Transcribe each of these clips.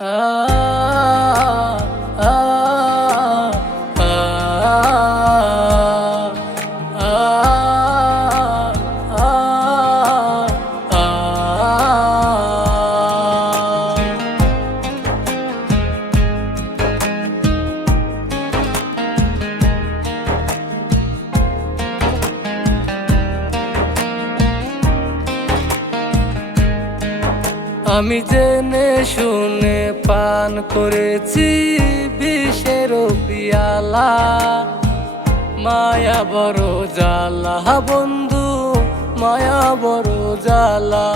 আমি জেনে শুনে পান করেছি বিষের পিয়ালা, মায়া বড় জ্বালা বন্ধু, মায়া বড় জ্বালা।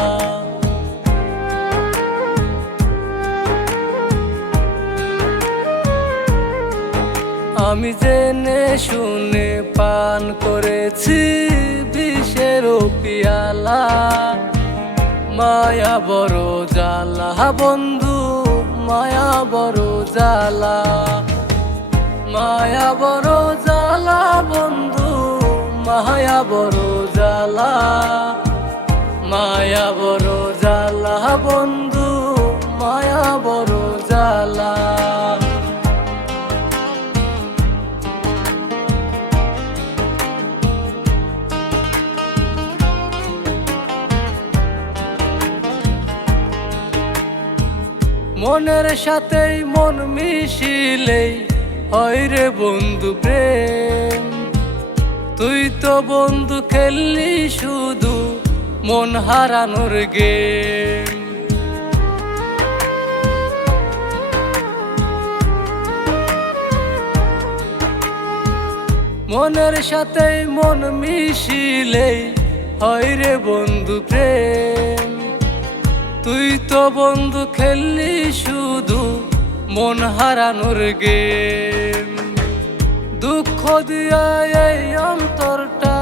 আমি জেনে শুনে পান করেছি বিষের পিয়ালা, মায়া বড় জ্বালা বন্ধু, মায়া বড় জ্বালা। মায়া বড় জ্বালা বন্ধু, মায়া বড় জ্বালা। মায়া বড় জ্বালা বন্ধু, মায়া বড় জ্বালা। মনের সাথেই মন মিশিলেই হয় রে বন্ধু প্রেম। তুই তো বন্ধু খেললি শুধু মন হারানোর গেম। মনের সাথেই মন মিশিলেই হয় রে বন্ধু প্রেম। তুই তো বন্ধু খেললি শুধু মন হারানোর গেম। দুঃখ দিয়া এই অন্তরটা,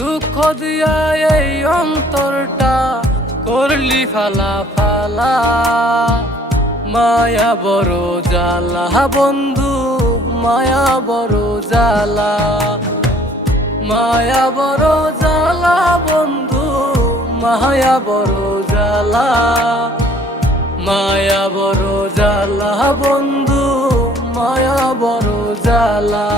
দুঃখ দিয়া এই অন্তরটা করলি ফালা ফালা। মায়া বড় জ্বালা বন্ধু, মায়া বড় জ্বালা। মায়া বড় জ্বালা বন্ধু, মায়া বড় জ্বালা। মায়া বড় জ্বালা বন্ধু, মায়া বড় জ্বালা।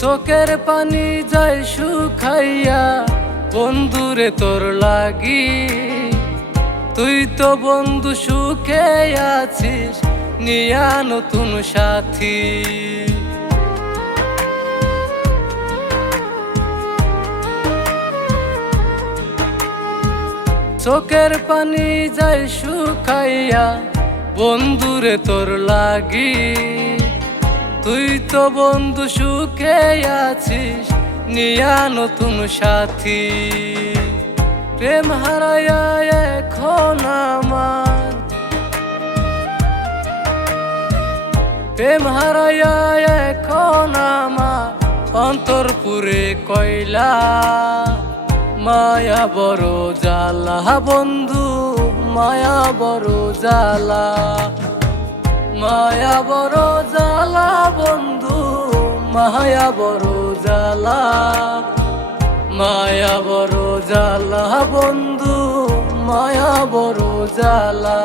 চোখের পানি যায় শুকাইয়া বন্ধুরে তোর লাগি। তুই তো বন্ধু সুখে আছিস নিয়া নতুন সাথী। চোখের পানি যায় শুকাইয়া বন্ধুরে তোর লাগি। তুই তো বন্ধু সুখে আছিস নিয়া নতুন সাথী। প্রেম হারায়া এখন আমার, প্রেম হারায়া এখন আমার অন্তরপুরে কয়লা। মায়া বড় জ্বালা বন্ধু, মায়া বড় জ্বালা। মায়া বড় জ্বালা বন্ধু, মায়া বড় জ্বালা। মায়া বড় জ্বালা বন্ধু, মায়া বড় জ্বালা।